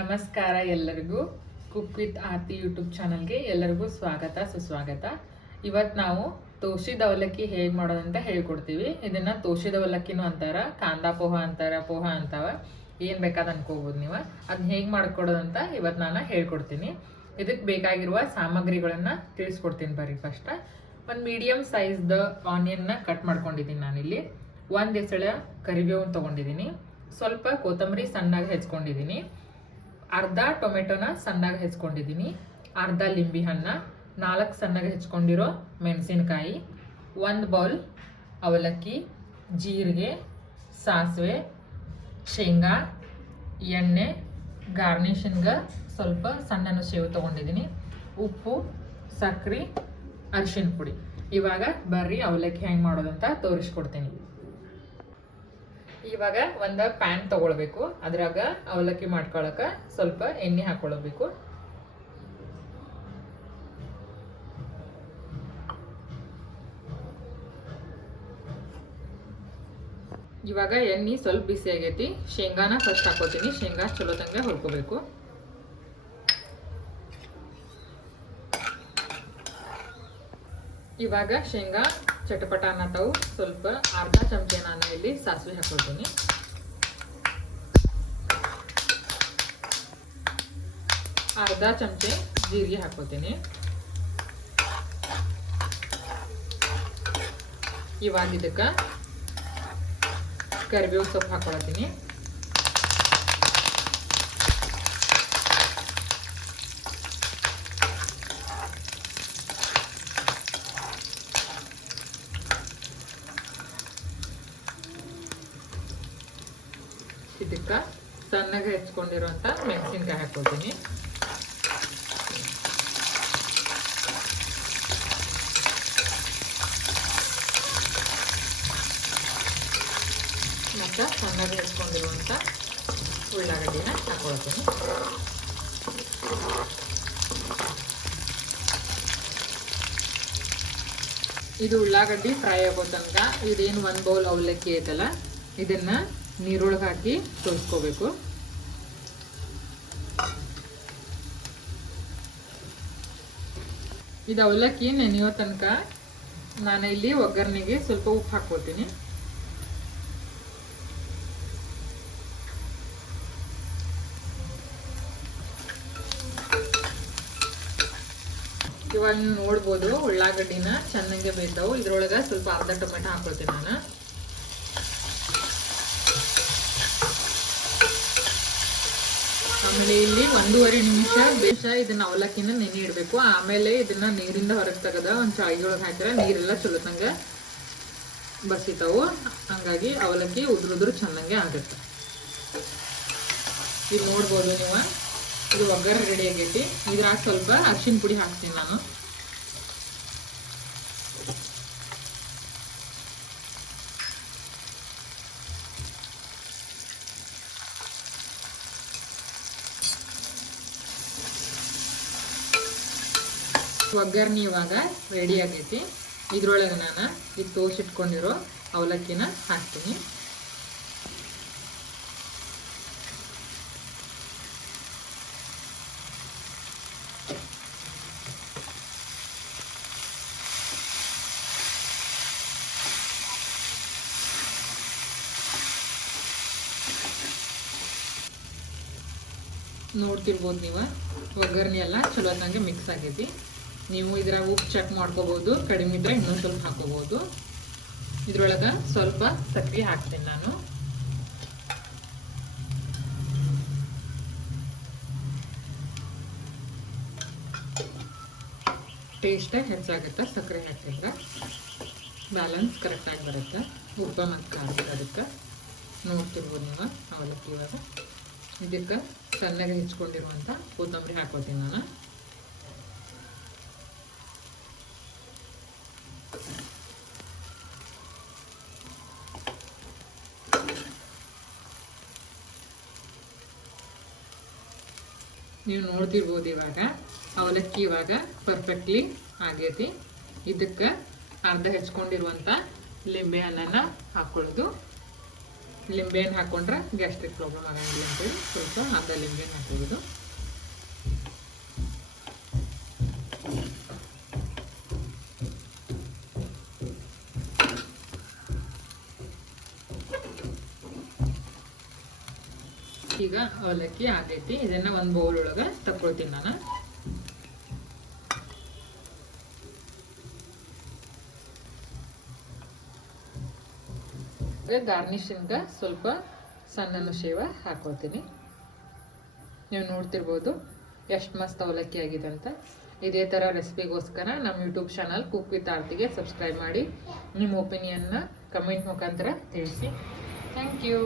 ನಮಸ್ಕಾರ ಎಲ್ಲರಿಗೂ. Cook with Aarti YouTube ಚಾನಲ್ಗೆ ಎಲ್ಲರಿಗೂ ಸ್ವಾಗತ ಸುಸ್ವಾಗತ. ಇವತ್ತು ನಾವು ತೋಷಿದ ಅವಲಕ್ಕಿ ಹೇಗೆ ಮಾಡೋದಂತ ಹೇಳ್ಕೊಡ್ತೀವಿ. ಇದನ್ನು ತೋಷಿದ ಅವಲಕ್ಕಿನೂ ಅಂತಾರ, ಕಾಂದಾ ಪೋಹ ಅಂತಾರ, ಪೋಹ ಅಂತಾವ, ಏನು ಬೇಕಾದ ಅನ್ಕೋಬೋದು ನೀವು. ಅದನ್ನ ಹೇಗೆ ಮಾಡ್ಕೊಡೋದಂತ ಇವತ್ತು ನಾನು ಹೇಳ್ಕೊಡ್ತೀನಿ. ಇದಕ್ಕೆ ಬೇಕಾಗಿರುವ ಸಾಮಗ್ರಿಗಳನ್ನು ತಿಳಿಸ್ಕೊಡ್ತೀನಿ. ಬರ್ರಿ ಫಸ್ಟ್ ಒಂದು ಮೀಡಿಯಮ್ ಸೈಜ್ದ ಆನಿಯನ್ನ ಕಟ್ ಮಾಡ್ಕೊಂಡಿದ್ದೀನಿ ನಾನಿಲ್ಲಿ. ಒಂದು ಎಸಳ ಕರಿಬೇವನ್ನು ತೊಗೊಂಡಿದ್ದೀನಿ, ಸ್ವಲ್ಪ ಕೊತ್ತಂಬರಿ ಸಣ್ಣಗೆ ಹೆಚ್ಕೊಂಡಿದ್ದೀನಿ, ಅರ್ಧ ಟೊಮೆಟೊನ ಸಣ್ಣಗೆ ಹೆಚ್ಕೊಂಡಿದ್ದೀನಿ, ಅರ್ಧ ಲಿಂಬೆ ಹಣ್ಣು, 4 ಸಣ್ಣಗೆ ಹೆಚ್ಕೊಂಡಿರೋ ಮೆಣಸಿನಕಾಯಿ, 1 ಬೌಲ್ ಅವಲಕ್ಕಿ, ಜೀರಿಗೆ, ಸಾಸಿವೆ, ಶೇಂಗಾ, ಎಣ್ಣೆ, ಗಾರ್ನಿಷನ್ಗೆ ಸ್ವಲ್ಪ ಸಣ್ಣ ಸೇವು ತೊಗೊಂಡಿದ್ದೀನಿ, ಉಪ್ಪು, ಸಕ್ಕರೆ, ಅರಿಶಿನ ಪುಡಿ. ಇವಾಗ ಬರ್ರಿ ಅವಲಕ್ಕಿ ಹೆಂಗೆ ಮಾಡೋದಂತ ತೋರಿಸ್ಕೊಡ್ತೀನಿ. ಇವಾಗ ಒಂದು ಪ್ಯಾನ್ ತಗೊಳ್ಬೇಕು. ಅದ್ರಾಗ ಅವಲಕ್ಕಿ ಮಾಡ್ಕೊಳಕ್ಕೆ ಸ್ವಲ್ಪ ಎಣ್ಣೆ ಹಾಕೊಳ್ಬೇಕು. ಇವಾಗ ಎಣ್ಣೆ ಸ್ವಲ್ಪ ಬಿಸಿ ಆಗೈತಿ. ಶೇಂಗಾನ ಫಸ್ಟ್ ಹಾಕೋತೀನಿ. ಶೇಂಗಾ ಚಲೋ ತಂಗ ಹುರ್ಕೋಬೇಕು. ಇವಾಗ ಶೇಂಗಾ ಚಟಪಟ ಅನ್ನತಾವು. ಸ್ವಲ್ಪ ಅರ್ಧ ಚಮಚೆ ನಾನು ಇಲ್ಲಿ ಸಾಸಿವೆ ಹಾಕೊಳ್ತೀನಿ. ಅರ್ಧ ಚಮಚೆ ಜೀರಿಗೆ ಹಾಕೋತೀನಿ. ಇವಾಗ ಇದಕ್ಕೆ ಕರಿಬೇವು ಸೊಪ್ಪು ಹಾಕೊಳತೀನಿ. ಇದಕ್ಕೆ ಸಣ್ಣಗೆ ಹೆಚ್ಕೊಂಡಿರುವಂಥ ಮೆಣಸಿನ್ಕಾಯಿ ಹಾಕೊಳ್ತೀನಿ. ಮತ್ತು ಸಣ್ಣಗೆ ಹೆಚ್ಕೊಂಡಿರುವಂಥ ಉಳ್ಳಾಗಡ್ಡಿನ ಹಾಕೊಳ್ತೀನಿ. ಇದು ಉಳ್ಳಾಗಡ್ಡಿ ಫ್ರೈ ಆಗೋ ತನಕ ಇದೇನು 1 ಬೌಲ್ ಅವಲಕ್ಕಿ ಐತಲ್ಲ, ಇದನ್ನು ನೀರೊಳಗೆ ಹಾಕಿ ತೋರಿಸ್ಕೋಬೇಕು. ಇದು ಅವಲಕ್ಕಿ ನೆನೆಯೋ ತನಕ ನಾನು ಇಲ್ಲಿ ಒಗ್ಗರಣೆಗೆ ಸ್ವಲ್ಪ ಉಪ್ಪು ಹಾಕ್ಕೋತೀನಿ. ಇವಾಗ ನೋಡ್ಬೋದು ಉಳ್ಳಾಗಡ್ಡಿನ ಚೆನ್ನಾಗೆ ಬೇಯ್ತಾವು. ಇದ್ರೊಳಗೆ ಸ್ವಲ್ಪ ಅರ್ಧ ಟೊಮೆಟೊ ಹಾಕ್ಕೊಳ್ತೀನಿ ನಾನು. ಆಮೇಲೆ ಇಲ್ಲಿ 1.5 ನಿಮಿಷ ಬೇಷ ಇದನ್ನ ಅವಲಕ್ಕಿನ ನೆನೆ ಇಡಬೇಕು. ಆಮೇಲೆ ಇದನ್ನ ನೀರಿಂದ ಹೊರಗೆ ತೆಗೆದ ಒಂದು ಚಾಯಿಯೊಳಗೆ ಹಾಕಿದ್ರೆ ನೀರೆಲ್ಲ ಚಲೋ ತಂಗ ಬಸಿತಾವು. ಹಂಗಾಗಿ ಅವಲಕ್ಕಿ ಉದುರುದ್ರು ಚೆನ್ನಾಗೆ ಆಗುತ್ತೆ. ಇದು ನೋಡ್ಬೋದು ನೀವು. ಇದು ಒಗ್ಗರಣೆ ರೆಡಿ ಆಗೈತಿ. ಇದ್ರಾಗ ಸ್ವಲ್ಪ ಅರಿಶಿನ ಪುಡಿ ಹಾಕ್ತೀನಿ ನಾನು. ಒಗ್ಗರಣೆ ಇವಾಗ ರೆಡಿ ಆಗೈತಿ. ಇದ್ರೊಳಗೆ ನಾನು ಈಗ ತೋರಿಸಿಟ್ಕೊಂಡಿರೋ ಅವಲಕ್ಕಿನ ಹಾಕ್ತೀನಿ. ನೋಡ್ತಿರ್ಬೋದು ನೀವು, ಒಗ್ಗರಣೆ ಎಲ್ಲ ಚಲೋ ತಂಗೆ ಮಿಕ್ಸ್ ಆಗೈತಿ. ನೀವು ಇದ್ರಾಗ ಉಪ್ಪು ಚೆಕ್ ಮಾಡ್ಕೋಬಹುದು, ಕಡಿಮೆ ಇದ್ರೆ ಇನ್ನೂ ಸ್ವಲ್ಪ ಹಾಕೋಬಹುದು. ಇದ್ರೊಳಗೆ ಸ್ವಲ್ಪ ಸಕ್ಕರೆ ಹಾಕ್ತೀನಿ ನಾನು. ಟೇಸ್ಟ್ ಹೆಚ್ಚಾಗುತ್ತೆ ಸಕ್ಕರೆ ಹಾಕಿದ್ರೆ, ಬ್ಯಾಲೆನ್ಸ್ ಕರೆಕ್ಟಾಗಿ ಬರುತ್ತೆ. ಉಪ್ಪು ಮತ್ತು ಖಾರ ಅದಕ್ಕೆ ನೋಡ್ತಿರ್ಬೋದು ನೀವು ಅವಲಕ್ಕಿ. ಇವಾಗ ಇದಕ್ಕೆ ಸಣ್ಣಗೆ ಹೆಚ್ಕೊಂಡಿರುವಂಥ ಕೊತ್ತಂಬರಿ ಹಾಕೋತೀನಿ ನಾನು. ನೀವು ನೋಡ್ತಿರ್ಬೋದು ಇವಾಗ ಅವಲಕ್ಕಿ ಇವಾಗ ಪರ್ಫೆಕ್ಟ್ಲಿ ಆಗೈತಿ. ಇದಕ್ಕೆ ಅರ್ಧ ಹೆಚ್ಕೊಂಡಿರುವಂಥ ಲಿಂಬೆ ಹಣ್ಣನ್ನು ಹಾಕೊಳ್ಳೋದು. ಲಿಂಬೆಹಣ್ಣು ಹಾಕ್ಕೊಂಡ್ರೆ ಗ್ಯಾಸ್ಟ್ರಿಕ್ ಪ್ರಾಬ್ಲಮ್ ಆಗಂಗಿಲ್ಲ ಅಂತೇಳಿ ಸ್ವಲ್ಪ ಅರ್ಧ ಲಿಂಬೆಹಣ್ಣು ಹಾಕೋದು. ಈಗ ಅವಲಕ್ಕಿ ಆಗೈತಿ. ಇದನ್ನ ಒಂದು ಬೌಲ್ ಒಳಗೆ ತಕ್ಕೊಳ್ತೀನಿ ನಾನು. ಗಾರ್ನಿಶಿಂಗ್ ಸ್ವಲ್ಪ ಸಣ್ಣ ಶೇವ ಹಾಕೊಳ್ತೀನಿ. ನೀವು ನೋಡ್ತಿರ್ಬೋದು ಎಷ್ಟು ಮಸ್ತ್ ಅವಲಕ್ಕಿ ಆಗಿದೆ ಅಂತ. ಇದೇ ಥರ ರೆಸಿಪಿಗೋಸ್ಕರ ನಮ್ಮ ಯೂಟ್ಯೂಬ್ ಚಾನಲ್ ಕುಕ್ ವಿತ್ ಆರ್ತಿಗೆ ಸಬ್ಸ್ಕ್ರೈಬ್ ಮಾಡಿ. ನಿಮ್ಮ ಒಪಿನಿಯನ್ನ ಕಮೆಂಟ್ ಮುಖಾಂತರ ತಿಳಿಸಿ. Thank you.